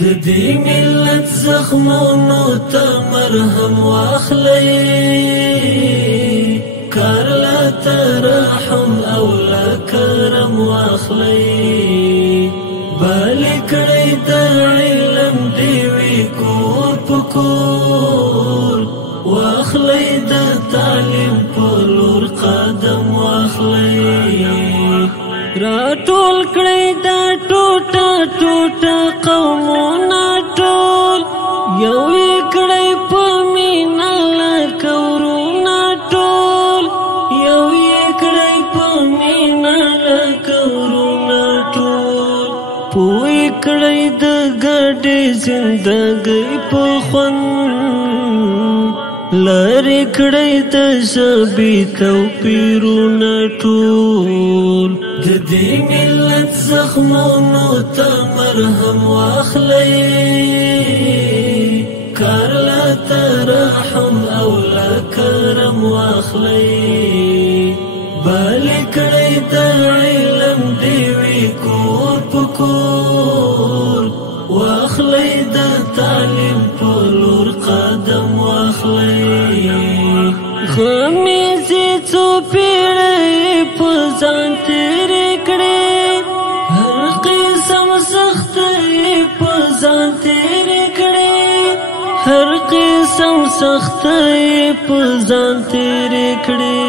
د دې ملت زخمونو ته مرهم واخلئ، کار لا ترحم او لا کرم واخلئ، بل کړئ د علم دیوی کور په کور، واخلئ د تعلیم په لور قدم واخلئ، راټول کړئ دا ټوټه ټوټه قومونه ټول، یو یې کړئ په مینه لکه ورونه ټول، یو یې کړئ په مینه لکه ورونه ټول، پوه یې کړئ د ګډې زندګۍ په خوند، لرې کړئ د ژبې توپیرونه ټول، د دې ملت زخمونو ته مرهم واخلئ، کار لا ترحم او لا کرم واخلئ، بل کړئ د علم دیوی کور په کور، واخلئ د تعلیم په لور قدم واخلئ، غمیزې څو پیړۍ په ځان تېرې کړې، هر قسم سختۍ په ځان تېرې کړې، هر قسم سختۍ په ځان تېرې کړې،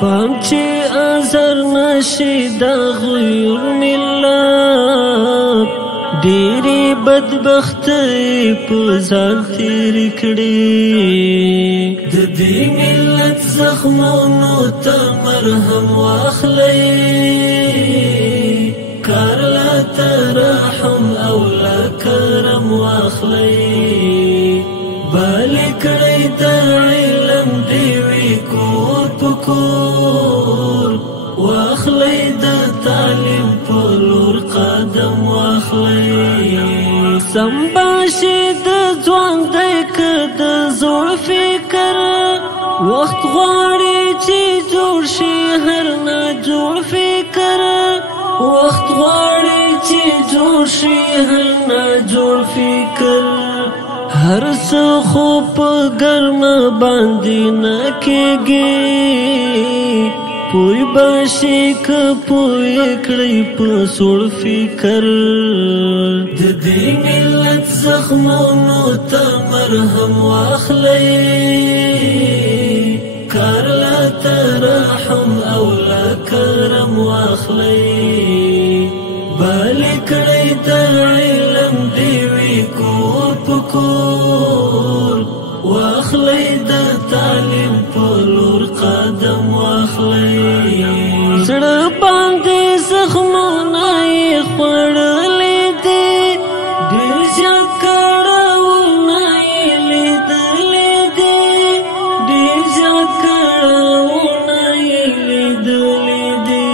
پام چې ازر نشي دا غیور ملت، ډېرې بدبختۍ په ځان تېرې کړې، د دې ملت زخمونو ته مرهم واخلئ، کار لا ترحم او لا کرم واخلئ، بل کړئ د علم دیوی کور په کور، واخلئ د تعلیم په لور قدم واخلئ، سمباشي د ځوان دی که د زوړ فکر، وخت غواړي چې جوړ شي هر نه جوړ فکر، وخت غواړي چې جوړ شي هر نه جوړ فکر، هر څه خو په ګرمه باندې نه کېږي، پوی باشي که پوی کړئ په سوړ فکر، د دې ملت زخمونو ته مرهم واخلئ، کار لا ترحم او لا کرم واخلئ، بل کړئ د علم دیوی کور په کور، واخلئ د تعلیم په لور قدم واخلئ، زړه باندې زخمونه یې خوړلي دي، ډېر زیات کړاوونه یې لیدلي دي، ډېر زیات کړاوونه یې لیدلي دي،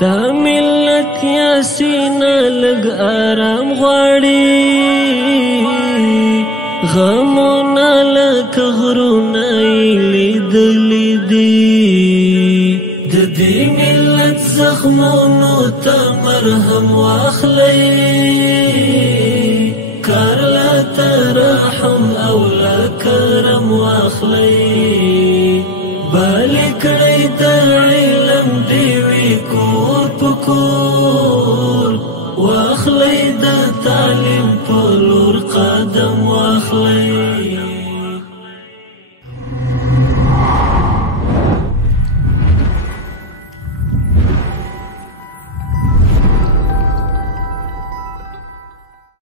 دا ملت یا سینه لږ آرام غواړي، غمونه لکه غرونه یې لیدلي دي، د دې ملت زخمونو ته مرهم واخلئ، کار لا ترحم او لا کرم واخلئ، بل کړئ د علم دیوی کور په کور، واخلئ د تعلیم